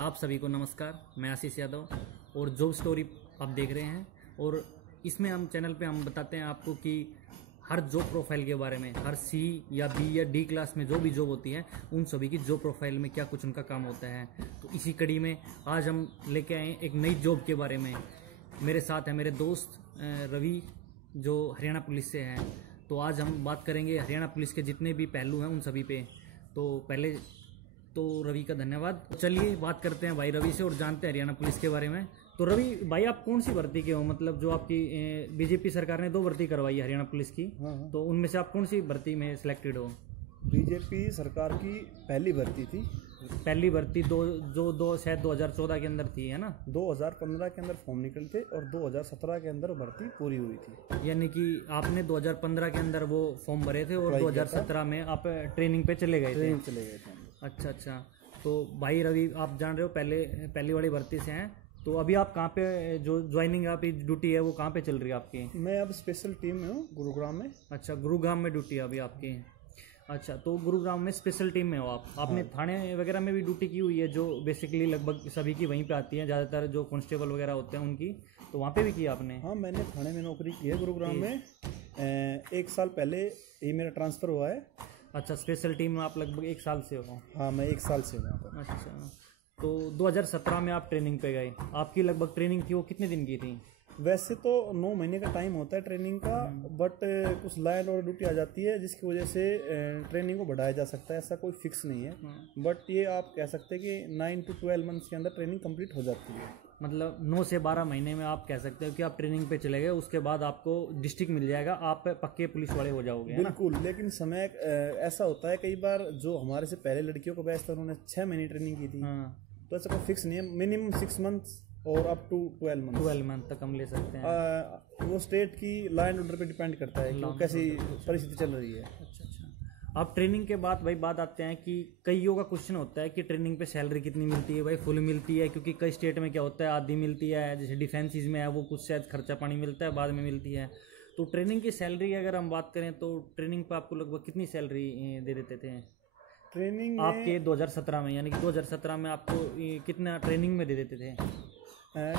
आप सभी को नमस्कार। मैं आशीष यादव और जॉब स्टोरी आप देख रहे हैं। और इसमें हम चैनल पे हम बताते हैं आपको कि हर जॉब प्रोफाइल के बारे में, हर सी या बी या डी क्लास में जो भी जॉब होती है उन सभी की जॉब प्रोफाइल में क्या कुछ उनका काम होता है। तो इसी कड़ी में आज हम लेके आए एक नई जॉब के बारे में। मेरे साथ है मेरे दोस्त रवि जो हरियाणा पुलिस से हैं। तो आज हम बात करेंगे हरियाणा पुलिस के जितने भी पहलू हैं उन सभी पे। तो पहले तो रवि का धन्यवाद। चलिए बात करते हैं भाई रवि से और जानते हैं हरियाणा पुलिस के बारे में। तो रवि भाई, आप कौन सी भर्ती के हो? मतलब जो आपकी बीजेपी सरकार ने 2 भर्ती करवाई है हरियाणा पुलिस की। हाँ। तो उनमें से आप कौन सी भर्ती में सिलेक्टेड हो? बीजेपी सरकार की पहली भर्ती थी। पहली भर्ती शायद 2014 के अंदर थी, है ना? 2015 के अंदर फॉर्म निकले थे और 2017 के अंदर भर्ती पूरी हुई थी। यानी कि आपने 2015 के अंदर वो फॉर्म भरे थे और 2017 में आप ट्रेनिंग पे चले गए थे। अच्छा। तो भाई रवि, आप जान रहे हो पहली वाली भर्ती से हैं। तो अभी आप कहाँ पे, जो ज्वाइनिंग आपकी ड्यूटी है वो कहाँ पे चल रही है आपकी? मैं अब स्पेशल टीम में हूँ गुरुग्राम में। अच्छा, गुरुग्राम में ड्यूटी है अभी आपकी। अच्छा, तो गुरुग्राम में स्पेशल टीम में हो आप। आपने थाने वगैरह में भी ड्यूटी की हुई है, जो बेसिकली लगभग सभी की वहीं पे आती है, ज़्यादातर जो कांस्टेबल वगैरह होते हैं उनकी। तो वहाँ पे भी किया आपने? हाँ, मैंने थाने में नौकरी की है गुरुग्राम में। 1 साल पहले ये मेरा ट्रांसफ़र हुआ है। अच्छा, स्पेशल टीम में आप लगभग 1 साल से हो? हाँ, मैं 1 साल से हूँ यहाँ पर। अच्छा, तो 2017 में आप ट्रेनिंग पे गए। आपकी लगभग ट्रेनिंग थी वो कितने दिन की थी? वैसे तो 9 महीने का टाइम होता है ट्रेनिंग का, बट कुछ लाइन और ड्यूटी आ जाती है जिसकी वजह से ट्रेनिंग को बढ़ाया जा सकता है। ऐसा कोई फिक्स नहीं है, बट ये आप कह सकते हैं कि 9 to 12 मंथ्स के अंदर ट्रेनिंग कंप्लीट हो जाती है। मतलब 9 से 12 महीने में आप कह सकते हो कि आप ट्रेनिंग पे चले गए, उसके बाद आपको डिस्ट्रिक्ट मिल जाएगा, आप पक्के पुलिस वाले हो जाओगे। बिल्कुल, लेकिन समय ऐसा होता है कई बार जो हमारे से पहले लड़कियों को बैच था उन्होंने 6 महीने ट्रेनिंग की थी। तो ऐसा कोई फिक्स नहीं है, मिनिमम 6 मंथ्स और अप टू 12 मंथ तक हम ले सकते हैं। वो स्टेट की लाइन ऑर्डर पे डिपेंड करता है कि वो कैसी परिस्थिति चल रही है। अच्छा। अब ट्रेनिंग के बाद भाई बात आते हैं कि कईयों का क्वेश्चन होता है कि ट्रेनिंग पे सैलरी कितनी मिलती है? भाई फुल मिलती है? क्योंकि कई स्टेट में क्या होता है आधी मिलती है, जैसे डिफेंसिस में है वो कुछ शायद खर्चा पानी मिलता है बाद में मिलती है। तो ट्रेनिंग की सैलरी अगर हम बात करें तो ट्रेनिंग पर आपको लगभग कितनी सैलरी दे देते थे ट्रेनिंग आपके 2017 में? यानी कि 2017 में आपको कितना ट्रेनिंग में दे देते थे?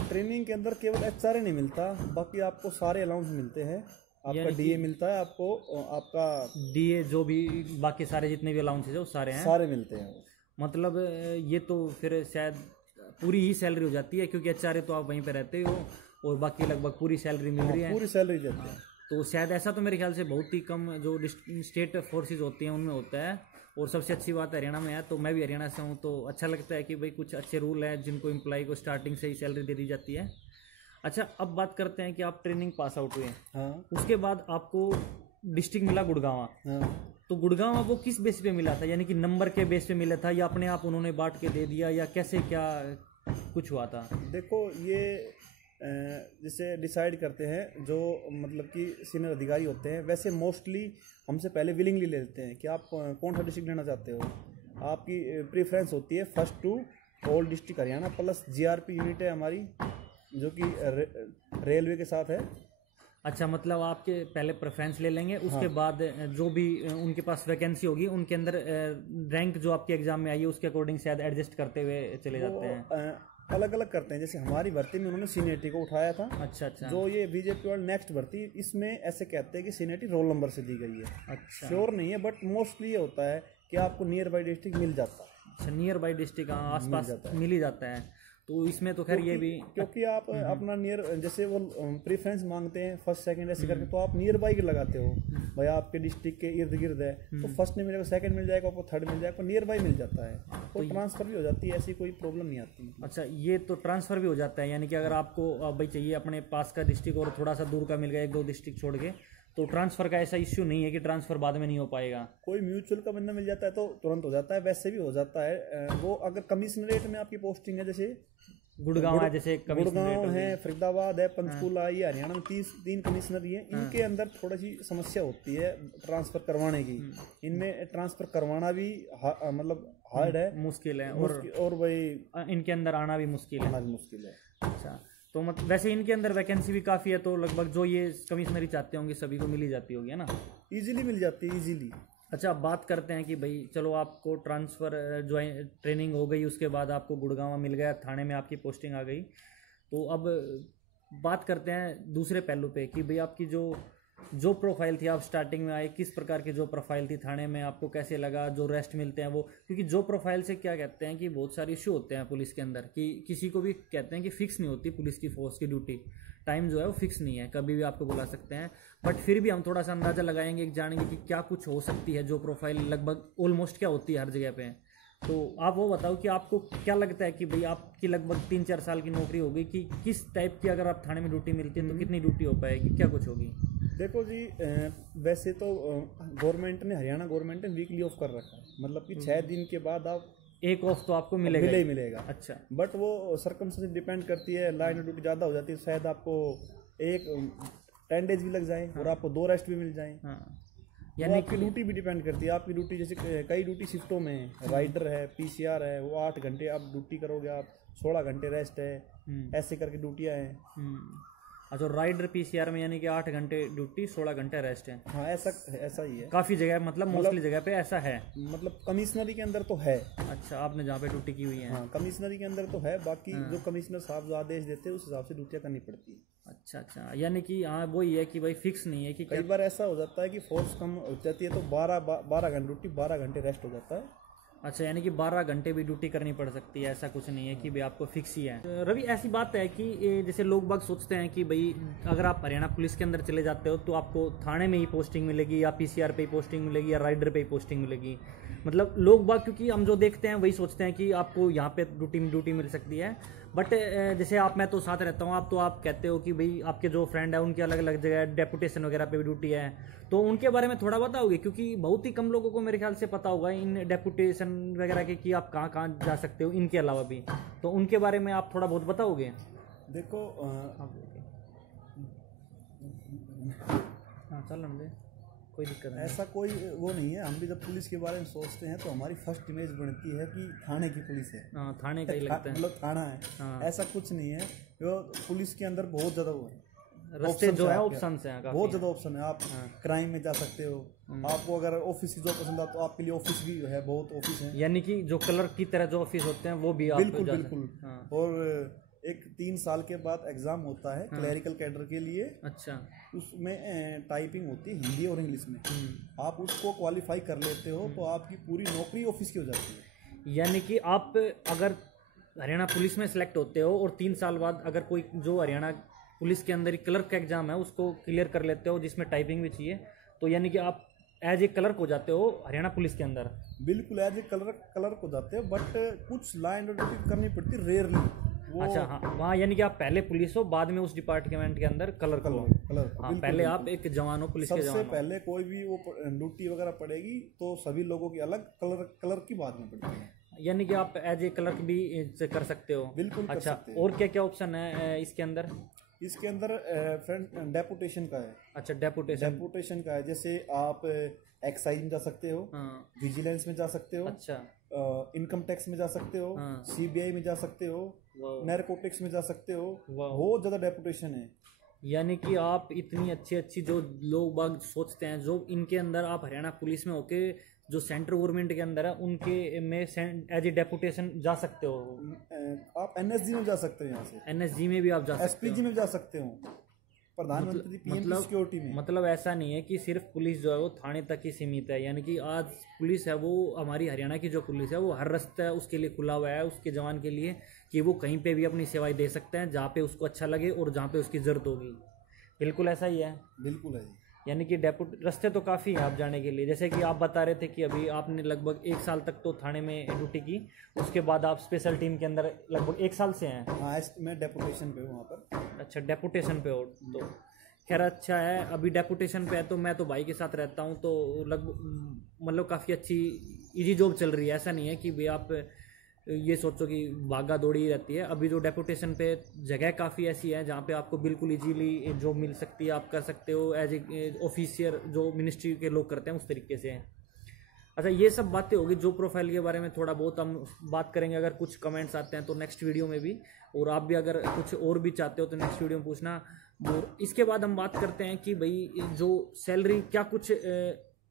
ट्रेनिंग के अंदर केवल एचआरए नहीं मिलता, बाकी आपको सारे अलाउंस मिलते हैं। आपका डीए मिलता है, आपको आपका डीए जो भी बाकी सारे जितने भी अलाउंसेज है वो सारे मिलते हैं। मतलब ये तो फिर शायद पूरी ही सैलरी हो जाती है, क्योंकि एचआरए तो आप वहीं पे रहते हो और बाकी लगभग पूरी सैलरी मिल रही है। पूरी सैलरी देते हैं। तो शायद ऐसा तो मेरे ख्याल से बहुत ही कम जो स्टेट फोर्सेज होती हैं उनमें होता है। और सबसे अच्छी बात हरियाणा में है, तो मैं भी हरियाणा से हूँ, तो अच्छा लगता है कि भाई कुछ अच्छे रूल हैं जिनको एम्प्लॉय को स्टार्टिंग से ही सैलरी दे दी जाती है। अच्छा, अब बात करते हैं कि आप ट्रेनिंग पास आउट हुए। हाँ। उसके बाद आपको डिस्ट्रिक्ट मिला गुड़गांव। हाँ। तो गुड़गांव वो किस बेस पे मिला था? यानी कि नंबर के बेस पे मिला था या अपने आप उन्होंने बांट के दे दिया, या कैसे क्या कुछ हुआ था? देखो, ये जिसे डिसाइड करते हैं जो मतलब कि सीनियर अधिकारी होते हैं, वैसे मोस्टली हमसे पहले विलिंगली ले लेते हैं कि आप कौन सा डिस्ट्रिक्ट लेना चाहते हो। आपकी प्रेफरेंस होती है first to all district Haryana, plus GRP unit है हमारी जो कि रेलवे के साथ है। अच्छा, मतलब आपके पहले प्रेफरेंस ले लेंगे, उसके बाद जो भी उनके पास वैकेंसी होगी उनके अंदर रैंक जो आपके एग्जाम में आई है उसके अकॉर्डिंग शायद एडजस्ट करते हुए चले जाते हैं। अलग अलग करते हैं। जैसे हमारी भर्ती में उन्होंने सीनियरिटी को उठाया था। अच्छा। जो ये बीजेपी वाली नेक्स्ट भर्ती, इसमें ऐसे कहते हैं कि सीनियरिटी रोल नंबर से दी गई है। अच्छा, श्योर नहीं है, बट मोस्टली ये होता है कि आपको नियर बाई डिस्ट्रिक्ट मिल जाता है। अच्छा, नियर बाई डिस्ट्रिक्ट आसपास मिल ही जाता है। तो इसमें तो खैर ये भी क्योंकि आप अपना नियर, जैसे वो प्रेफरेंस मांगते हैं फर्स्ट सेकंड ऐसे करके, तो आप नियर बाई के लगाते हो। भाई आपके डिस्ट्रिक्ट के इर्द गिर्द है तो फर्स्ट नहीं मिलेगा, सेकंड मिल जाएगा, आपको थर्ड मिल जाएगा, नियर बाई मिल जाता है। तो ट्रांसफर भी हो जाती है, ऐसी कोई प्रॉब्लम नहीं आती। अच्छा, ये तो ट्रांसफर भी हो जाता है। यानी कि अगर आपको भाई चाहिए अपने पास का डिस्ट्रिक्ट और थोड़ा सा दूर का मिल गया 1-2 डिस्ट्रिक्ट छोड़ के, तो ट्रांसफर का ऐसा इश्यू नहीं है कि ट्रांसफर बाद में नहीं हो पाएगा। कोई म्यूचुअल का बंदा मिल जाता है तो तुरंत हो जाता है। वैसे भी हो जाता है वो, अगर कमिश्नरेट में आपकी पोस्टिंग है, जैसे गुड़गांव है, जैसे गुड़गांव है, फरीदाबाद है, पंचकूला, ये हरियाणा में 3 कमिश्नर है। इनके अंदर थोड़ी सी समस्या होती है ट्रांसफर करवाने की। इनमें ट्रांसफर करवाना भी मतलब हार्ड है, मुश्किल है, और भाई इनके अंदर आना भी मुश्किल है। अच्छा, तो मतलब वैसे इनके अंदर वैकेंसी भी काफ़ी है, तो लगभग जो ये कमिश्नरी चाहते होंगे सभी को मिल ही जाती होगी, है ना? इजीली मिल जाती है, इजीली। अच्छा, अब बात करते हैं कि भाई चलो आपको ट्रांसफ़र ज्वाइन ट्रेनिंग हो गई, उसके बाद आपको गुड़गांव मिल गया, थाने में आपकी पोस्टिंग आ गई। तो अब बात करते हैं दूसरे पहलू पे कि भाई आपकी जो प्रोफाइल थी, आप स्टार्टिंग में आए किस प्रकार की जो प्रोफाइल थी थाने में, आपको कैसे लगा, जो रेस्ट मिलते हैं वो, क्योंकि जो प्रोफाइल से क्या कहते हैं कि बहुत सारे इशू होते हैं पुलिस के अंदर कि किसी को भी कहते हैं कि फिक्स नहीं होती पुलिस की फोर्स की ड्यूटी, टाइम जो है वो फिक्स नहीं है, कभी भी आपको बुला सकते हैं। बट फिर भी हम थोड़ा सा अंदाज़ा लगाएंगे, जानेंगे कि क्या कुछ हो सकती है जो प्रोफाइल लगभग ऑलमोस्ट क्या होती है हर जगह पे। तो आप वो बताओ कि आपको क्या लगता है कि भाई आपकी लगभग 3-4 साल की नौकरी हो गई, कि किस टाइप की अगर आप थाने में ड्यूटी मिलती है तो कितनी ड्यूटी हो पाएगी, क्या कुछ होगी? देखो जी, वैसे तो गवर्नमेंट ने, हरियाणा गवर्नमेंट ने वीकली ऑफ कर रखा है, मतलब कि 6 दिन के बाद आप एक ऑफ तो आपको मिलेगा मिले ही मिलेगा। अच्छा, बट वो सर्कमस्टेंस डिपेंड करती है, लाइन ऑफ ड्यूटी ज़्यादा हो जाती है, शायद आपको एक 10 डेज भी लग जाए और आपको 2 रेस्ट भी मिल जाए। हाँ, यानी आपकी ड्यूटी भी डिपेंड करती है, आपकी ड्यूटी जैसे कई ड्यूटी शिफ्टों में है, राइडर है, पीसीआर है, वो 8 घंटे आप ड्यूटी करोगे, आप 16 घंटे रेस्ट है, ऐसे करके ड्यूटियाँ हैं। अच्छा, राइडर पीसीआर में यानी कि 8 घंटे ड्यूटी, 16 घंटे रेस्ट है। हाँ, ऐसा ही है काफ़ी जगह, मतलब मोस्टली जगह पे ऐसा है। मतलब कमिश्नरी के अंदर तो है। अच्छा, आपने जहाँ पे ड्यूटी की हुई है। हाँ, कमिश्नरी के अंदर तो है, बाकी जो कमिश्नर साहब जो आदेश देते हैं उस हिसाब से ड्यूटियाँ करनी पड़ती है। अच्छा अच्छा, यानी कि हाँ वही है कि भाई फिक्स नहीं है कि कई बार ऐसा हो जाता है कि फोर्स कम हो जाती है तो 12 घंटे ड्यूटी, 12 घंटे रेस्ट हो जाता है। अच्छा, यानी कि 12 घंटे भी ड्यूटी करनी पड़ सकती है, ऐसा कुछ नहीं है कि भाई आपको फिक्स ही है। रवि, ऐसी बात है कि जैसे लोग बाग सोचते हैं कि भाई अगर आप हरियाणा पुलिस के अंदर चले जाते हो तो आपको थाने में ही पोस्टिंग मिलेगी, या पीसीआर पे ही पोस्टिंग मिलेगी, या राइडर पे ही पोस्टिंग मिलेगी। मतलब लोग बाग, क्योंकि हम जो देखते हैं वही सोचते हैं कि आपको यहाँ पे ड्यूटी मिल सकती है। बट जैसे मैं तो साथ रहता हूँ, आप कहते हो कि भाई आपके जो फ्रेंड है उनकी अलग अलग जगह डेपुटेशन वगैरह पे भी ड्यूटी है, तो उनके बारे में थोड़ा बताओगे? क्योंकि बहुत ही कम लोगों को मेरे ख्याल से पता होगा इन डेपुटेशन वगैरह के कि आप कहाँ कहाँ जा सकते हो इनके अलावा भी, तो उनके बारे में आप थोड़ा बहुत बताओगे? देखो, हाँ चलो, मुझे कोई दिक्कत नहीं, ऐसा कोई वो नहीं है। हम भी जब पुलिस के बारे में सोचते हैं तो हमारी फर्स्ट इमेज बनती है कि थाने की पुलिस है। हाँ, थाने का ही लगता है, मतलब थाना है। हाँ। ऐसा कुछ नहीं है, वो पुलिस के अंदर बहुत ज़्यादा वो है, रास्ते जो है ऑप्शन है, बहुत ज़्यादा ऑप्शन है। आप क्राइम में जा सकते हो, आपको अगर ऑफिस की जॉब पसंद आता तो आपके लिए ऑफिस भी है, बहुत ऑफिस है। यानी कि जो क्लर्क की तरह जो ऑफिस होते हैं वो भी आप बिल्कुल बिल्कुल। और एक 3 साल के बाद एग्जाम होता है क्लरिकल कैडर के लिए। अच्छा, उसमें टाइपिंग होती है हिंदी और इंग्लिश में। आप उसको क्वालिफाई कर लेते हो तो आपकी पूरी नौकरी ऑफिस की हो जाती है। यानी कि आप अगर हरियाणा पुलिस में सेलेक्ट होते हो और 3 साल बाद अगर कोई जो हरियाणा पुलिस के अंदर क्लर्क का एग्जाम है उसको क्लियर कर लेते हो, जिसमें टाइपिंग भी चाहिए, तो यानी कि आप एज ए क्लर्क हो जाते हो हरियाणा पुलिस के अंदर। बिल्कुल एज ए क्लर्क हो जाते हो, बट कुछ लाइन ड्यूटी करनी पड़ती है, रेयरली। अच्छा, हाँ, वहाँ यानी कि आप पहले पुलिस हो, बाद में उस डिपार्टमेंट के अंदर क्लर्क हो। हाँ, पहले आप एक जवान हो, पुलिस के जवान हो। सबसे पहले कोई भी वो ड्यूटी वगैरह पड़ेगी तो सभी लोगों की अलग, क्लर्क की बाद में पड़ती है। यानी कि आप एज ए क्लर्क भी कर सकते हो? बिल्कुल। अच्छा, कर सकते हैं। और क्या क्या ऑप्शन है इसके अंदर? इसके अंदर फ्रेंड डेपुटेशन का है। अच्छा, डेपुटेशन का है, जैसे आप एक्साइज में जा सकते हो, विजिलेंस में जा सकते हो, अच्छा, इनकम टैक्स में जा सकते हो, सीबीआई में जा सकते हो, नैरकोटिक्स में जा सकते हो, बहुत ज़्यादा डेपुटेशन है। यानी कि आप इतनी अच्छी जो लोग बाग सोचते हैं, जो इनके अंदर आप हरियाणा पुलिस में होके जो सेंट्रल गवर्नमेंट के अंदर है उनके में एज ए डेपुटेशन जा सकते हो। आप एनएसजी में जा सकते हो, यहाँ से एनएसजी में भी आप जा सकते हो, एसपीजी में जा सकते हो, प्रधानमंत्री पीएम की सिक्योरिटी में। मतलब ऐसा नहीं है कि सिर्फ पुलिस जो है वो थाने तक ही सीमित है, यानी कि आज पुलिस है वो हमारी हरियाणा की जो पुलिस है वो हर रास्ता उसके लिए खुला हुआ है, उसके जवान के लिए, कि वो कहीं पे भी अपनी सेवाएं दे सकते हैं जहाँ पे उसको अच्छा लगे और जहाँ पे उसकी ज़रूरत होगी। बिल्कुल ऐसा ही है। बिल्कुल है। यानी कि रास्ते तो काफ़ी हैं आप जाने के लिए, जैसे कि आप बता रहे थे कि अभी आपने लगभग 1 साल तक तो थाने में ड्यूटी की, उसके बाद आप स्पेशल टीम के अंदर लगभग 1 साल से हैं। हाँ, मैं डेपुटेशन पे हूँ वहाँ पर। अच्छा, डेपुटेशन पे हो, तो खैर अच्छा है। अभी डेपुटेशन पे है तो मैं तो भाई के साथ रहता हूँ, तो लगभग मतलब काफ़ी अच्छी इजी जॉब चल रही है। ऐसा नहीं है कि भाई आप ये सोचो कि भागा दौड़ी ही रहती है। अभी जो डेपुटेशन पे जगह काफ़ी ऐसी है जहाँ पे आपको बिल्कुल इजीली जॉब मिल सकती है, आप कर सकते हो एज ए ऑफिसियर, जो मिनिस्ट्री के लोग करते हैं उस तरीके से। अच्छा, ये सब बातें होगी जो प्रोफाइल के बारे में थोड़ा बहुत हम बात करेंगे। अगर कुछ कमेंट्स आते हैं तो नेक्स्ट वीडियो में भी, और आप भी अगर कुछ और भी चाहते हो तो नेक्स्ट वीडियो में पूछना। और इसके बाद हम बात करते हैं कि भाई जो सैलरी क्या कुछ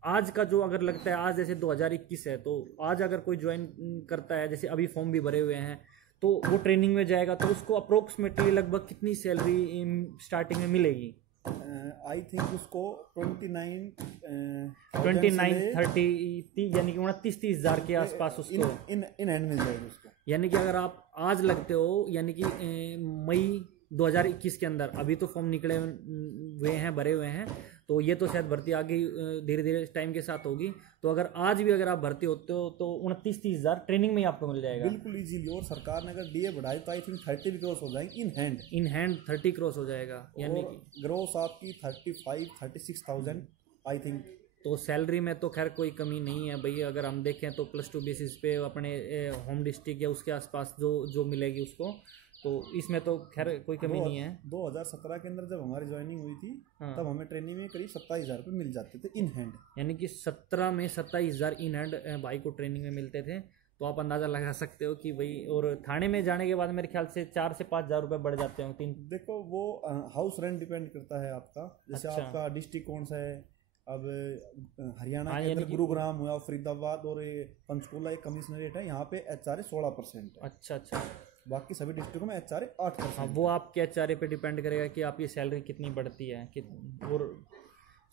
आज का जो अगर लगता है, आज जैसे 2021 है, तो आज अगर कोई ज्वाइन करता है, जैसे अभी फॉर्म भी भरे हुए हैं, तो वो ट्रेनिंग में जाएगा तो उसको अप्रोक्सीमेटली लगभग कितनी सैलरी स्टार्टिंग में मिलेगी? आई थिंक उसको 29 30 यानी कि 29-30 हज़ार के आसपास उसको इन हैंड मिल जाएगी उसको। यानी कि अगर आप आज लगते हो, यानी कि मई 2021 के अंदर, अभी तो फॉर्म निकले हुए हैं, भरे हुए हैं, तो ये तो शायद भर्ती आगे धीरे धीरे टाइम के साथ होगी। तो अगर आज भी अगर आप भर्ती होते हो तो 29-30 हज़ार ट्रेनिंग में ही आपको मिल जाएगा बिल्कुल इजीली। और सरकार ने अगर डीए बढ़ाई तो आई थिंक 30 भी क्रॉस हो जाएंगे इन हैंड 30 क्रॉस हो जाएगा, यानी कि ग्रोस आपकी 35-36,000 आई थिंक। तो सैलरी में तो खैर कोई कमी नहीं है भाई। अगर हम देखें तो +2 बेसिस पे अपने होम डिस्ट्रिक्ट या उसके आसपास जो मिलेगी उसको, तो इसमें तो खैर कोई कमी नहीं है। 2017 के अंदर जब हमारी ज्वाइनिंग हुई थी, हाँ। तब हमें ट्रेनिंग में करीब 27,000 रुपये मिल जाते थे इन हैंड। यानी कि 17 में 27,000 इन हैंड भाई को ट्रेनिंग में मिलते थे। तो आप अंदाज़ा लगा सकते हो कि भाई, और थाने में जाने के बाद मेरे ख्याल से 4 से 5 हज़ार रुपये बढ़ जाते हैं। 3 देखो वो हाउस रेंट डिपेंड करता है आपका, जैसे अच्छा। आपका डिस्ट्रिक्ट कौन सा है। अब हरियाणा हाँ, के यानी अंदर कि गुरुग्राम हुआ, फरीदाबाद और पंचकूला एक कमिश्नरेट है, यहाँ पे HR 16% है। अच्छा। बाकी सभी डिस्ट्रिक्टों में HR 8%। हाँ, वो आपके HRA पे डिपेंड करेगा कि आपकी सैलरी कितनी बढ़ती है और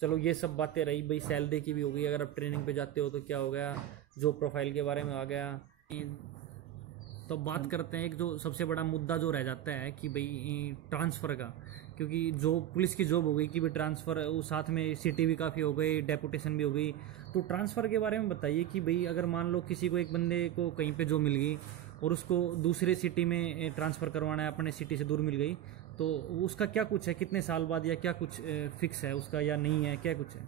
चलो ये सब बातें रही भाई, सैलरी की भी हो गई। अगर आप ट्रेनिंग पे जाते हो तो क्या हो गया, जॉब प्रोफाइल के बारे में आ गया। तो बात करते हैं एक जो सबसे बड़ा मुद्दा जो रह जाता है कि भाई ट्रांसफ़र का, क्योंकि जो पुलिस की जॉब हो गई कि भाई ट्रांसफ़र, उस साथ में सिटी भी काफ़ी हो गई, डेपुटेशन भी हो गई। तो ट्रांसफ़र के बारे में बताइए कि भाई अगर मान लो किसी को, एक बंदे को कहीं पे जॉब मिल गई और उसको दूसरे सिटी में ट्रांसफ़र करवाना है, अपने सिटी से दूर मिल गई, तो उसका क्या कुछ है, कितने साल बाद, या क्या कुछ फिक्स है उसका या नहीं है, क्या कुछ है?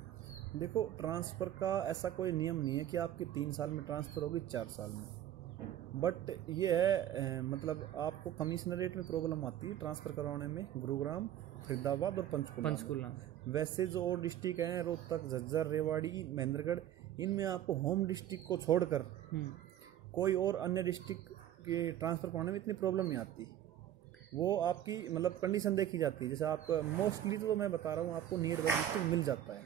देखो ट्रांसफ़र का ऐसा कोई नियम नहीं है कि आपके 3 साल में ट्रांसफ़र होगी 4 साल में। बट ये है मतलब आपको कमिश्नरेट में प्रॉब्लम आती है ट्रांसफ़र करवाने में, गुरुग्राम, फरीदाबाद और पंचकुला। वैसे जो और डिस्ट्रिक्ट हैं, रोहतक, झज्जर, रेवाड़ी, महेंद्रगढ़, इनमें आपको होम डिस्ट्रिक्ट को छोड़कर कोई और अन्य डिस्ट्रिक्ट के ट्रांसफ़र करवाने में इतनी प्रॉब्लम नहीं आती। वो आपकी मतलब कंडीशन देखी जाती है। जैसे आप मोस्टली तो मैं बता रहा हूँ आपको नियर बाई डिस्ट्रिक्ट मिल जाता है,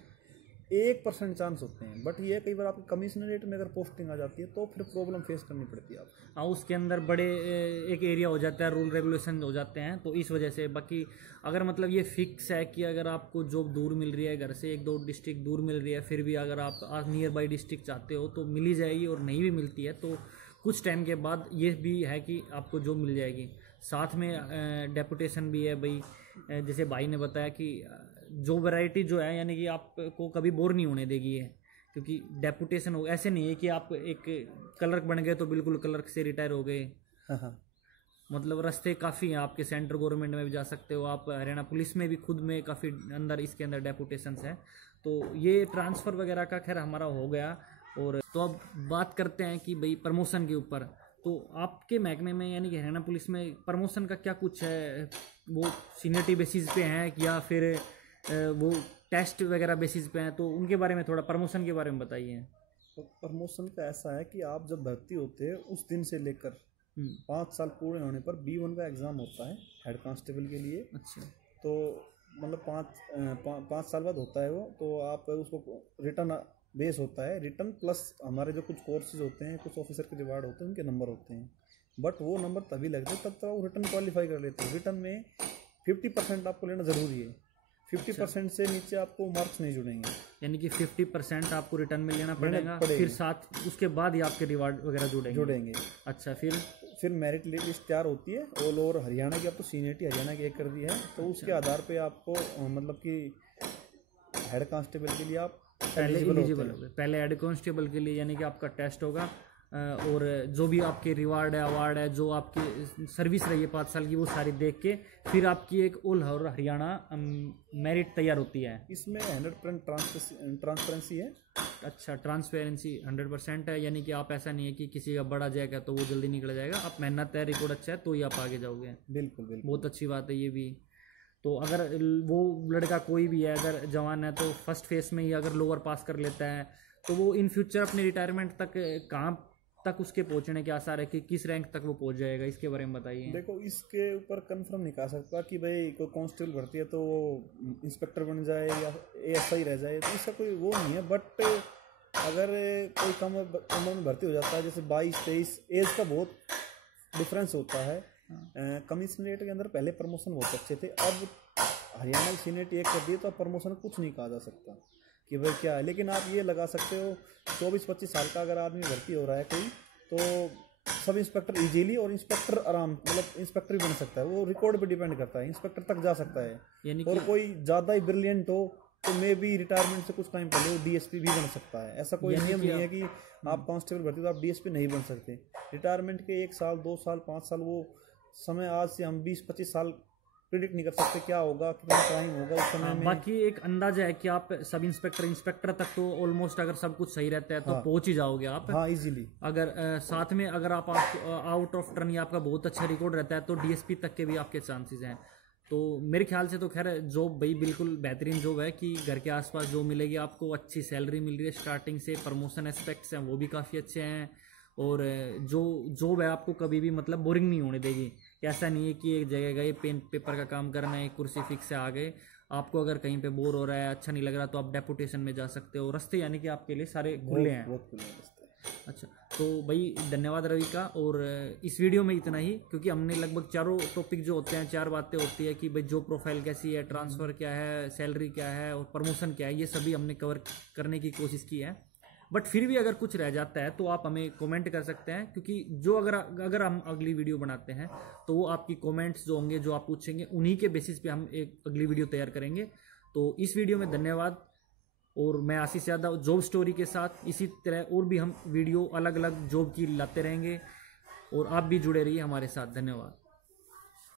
1% चांस होते हैं। बट ये कई बार आपकी कमिश्नरेट में अगर पोस्टिंग आ जाती है तो फिर प्रॉब्लम फेस करनी पड़ती है आपको। हाँ, उसके अंदर बड़े एक एरिया हो जाता है, रूल रेगुलेशन हो जाते हैं, तो इस वजह से। बाकी अगर मतलब ये फिक्स है कि अगर आपको जॉब दूर मिल रही है, घर से 1-2 डिस्ट्रिक्ट दूर मिल रही है, फिर भी अगर आप नियर बाई डिस्ट्रिक्ट चाहते हो तो मिल ही जाएगी, और नहीं भी मिलती है तो कुछ टाइम के बाद ये भी है कि आपको जॉब मिल जाएगी। साथ में डेपुटेशन भी है भाई, जैसे भाई ने बताया कि जो वैरायटी जो है, यानी कि आपको कभी बोर नहीं होने देगी है, क्योंकि डेपुटेशन हो, ऐसे नहीं है कि आप एक क्लर्क बन गए तो बिल्कुल क्लर्क से रिटायर हो गए। मतलब रास्ते काफ़ी हैं, आपके सेंट्रल गवर्नमेंट में भी जा सकते हो, आप हरियाणा पुलिस में भी खुद में काफ़ी अंदर, इसके अंदर डेपुटेशंस है। तो ये ट्रांसफ़र वगैरह का खैर हमारा हो गया। और तो अब बात करते हैं कि भाई प्रमोशन के ऊपर। तो आपके महकमे में यानी कि हरियाणा पुलिस में प्रमोशन का क्या कुछ है? वो सीनियरिटी बेसिस पे हैं या फिर वो टेस्ट वगैरह बेसिस पे हैं? तो उनके बारे में थोड़ा, प्रमोशन के बारे में बताइए। तो प्रमोशन का ऐसा है कि आप जब भर्ती होते हैं उस दिन से लेकर 5 साल पूरे होने पर B1 का एग्ज़ाम होता है हेड कांस्टेबल के लिए। अच्छा। तो मतलब 5 साल बाद होता है वो। तो आप उसको रिटर्न बेस होता है, रिटर्न प्लस हमारे जो कुछ कोर्सेज होते हैं, कुछ ऑफिसर के रिवार्ड होते हैं, उनके नंबर होते हैं। बट वो नंबर तभी लगते हैं तब तक वो रिटर्न क्वालिफाई कर लेते हैं। रिटर्न में 50% आपको लेना ज़रूरी है, 50% से नीचे आपको मार्क्स नहीं जुड़ेंगे। यानी कि 50% आपको रिटर्न में लेना पड़ेगा, फिर साथ उसके बाद ही आपके रिवार्ड वगैरह जुड़ेंगे। अच्छा, फिर मेरिट लिस्ट तैयार होती है ऑल ओवर हरियाणा की। अब तो सीनियरिटी हरियाणा की एक कर दी है, तो उसके आधार पे आपको मतलब कि हेड कांस्टेबल के लिए आप एलिजिबल हो गए। पहले हेड कांस्टेबल के लिए यानी कि आपका टेस्ट होगा, और जो भी आपके रिवार्ड है, अवार्ड है, जो आपकी सर्विस रही है 5 साल की, वो सारी देख के फिर आपकी एक ऑल ओवर हरियाणा मेरिट तैयार होती है। इसमें 100% ट्रांसपेरेंसी है। अच्छा, ट्रांसपेरेंसी 100% है, यानी कि आप, ऐसा नहीं है कि किसी का बड़ा जाएगा तो वो जल्दी निकल जाएगा। आप मेहनत है, रिकॉर्ड अच्छा है तो ही आप आगे जाओगे। बिल्कुल बहुत अच्छी बात है ये भी। तो अगर वो लड़का कोई भी है, अगर जवान है, तो फर्स्ट फेज में ही अगर लोअर पास कर लेता है तो वो इन फ्यूचर अपने रिटायरमेंट तक कहाँ तक उसके पहुंचने के आसार है कि किस रैंक तक वो पहुंच जाएगा, इसके बारे में बताइए। देखो, इसके ऊपर कंफर्म नहीं कह सकता कि भाई कोई कांस्टेबल भर्ती है तो वो इंस्पेक्टर बन जाए या एएसआई रह जाए, तो इसका कोई वो नहीं है। बट अगर कोई कम उम्र में भर्ती हो जाता है, जैसे 22-23 एज का बहुत डिफरेंस होता है। कमिश्नरेट के अंदर पहले प्रमोशन बहुत अच्छे थे, अब हरियाणा की सीनियरिटी एक कर दी तो अब प्रमोशन कुछ नहीं कहा जा सकता कि भाई क्या है। लेकिन आप ये लगा सकते हो 24-25 साल का अगर आदमी भर्ती हो रहा है कोई, तो सब इंस्पेक्टर इजीली और इंस्पेक्टर आराम, मतलब इंस्पेक्टर भी बन सकता है। वो रिकॉर्ड पे डिपेंड करता है, इंस्पेक्टर तक जा सकता है। और कोई ज़्यादा ही ब्रिलियंट हो तो मे भी रिटायरमेंट से कुछ टाइम पहले वो डीएसपी भी बन सकता है। ऐसा कोई नियम नहीं है कि आप कांस्टेबल भर्ती तो आप डीएसपी नहीं बन सकते। रिटायरमेंट के 1 साल 2 साल 5 साल वो समय, आज से हम 20-25 साल प्रिडिक्ट नहीं कर सकते क्या होगा, कितना टाइम होगा उस समय में। बाकी एक अंदाजा है कि आप सब इंस्पेक्टर तक तो ऑलमोस्ट अगर सब कुछ सही रहता है तो पहुंच ही जाओगे आप। हाँ, इजीली। अगर साथ में अगर आप आउट ऑफ टर्न या आपका बहुत अच्छा रिकॉर्ड रहता है तो डीएसपी तक के भी आपके चांसेस हैं। तो मेरे ख्याल से तो खैर जॉब भाई बिल्कुल बेहतरीन जॉब है कि घर के आसपास जॉब मिलेगी आपको, अच्छी सैलरी मिल रही है स्टार्टिंग से, प्रमोशन एस्पेक्ट्स हैं वो भी काफ़ी अच्छे हैं, और जो जॉब है आपको कभी भी मतलब बोरिंग नहीं होने देगी। ऐसा नहीं है कि एक जगह गए पेन पेपर का काम करना है, कुर्सी फिक्स से आ गए, आपको अगर कहीं पे बोर हो रहा है, अच्छा नहीं लग रहा तो आप डेपुटेशन में जा सकते हो। रास्ते यानी कि आपके लिए सारे खुले हैं। बहुत खुले रास्ते। अच्छा, तो भाई धन्यवाद रवि का। और इस वीडियो में इतना ही, क्योंकि हमने लगभग चारों टॉपिक जो होते हैं, 4 बातें होती है कि भाई जॉब प्रोफाइल कैसी है, ट्रांसफ़र क्या है, सैलरी क्या है और प्रमोशन क्या है, ये सभी हमने कवर करने की कोशिश की है। बट फिर भी अगर कुछ रह जाता है तो आप हमें कमेंट कर सकते हैं, क्योंकि जो अगर हम अगली वीडियो बनाते हैं तो वो आपकी कमेंट्स जो होंगे, जो आप पूछेंगे, उन्हीं के बेसिस पे हम एक अगली वीडियो तैयार करेंगे। तो इस वीडियो में धन्यवाद, और मैं आशीष यादव जॉब स्टोरी के साथ इसी तरह और भी हम वीडियो अलग अलग जॉब की लाते रहेंगे, और आप भी जुड़े रहिए हमारे साथ। धन्यवाद।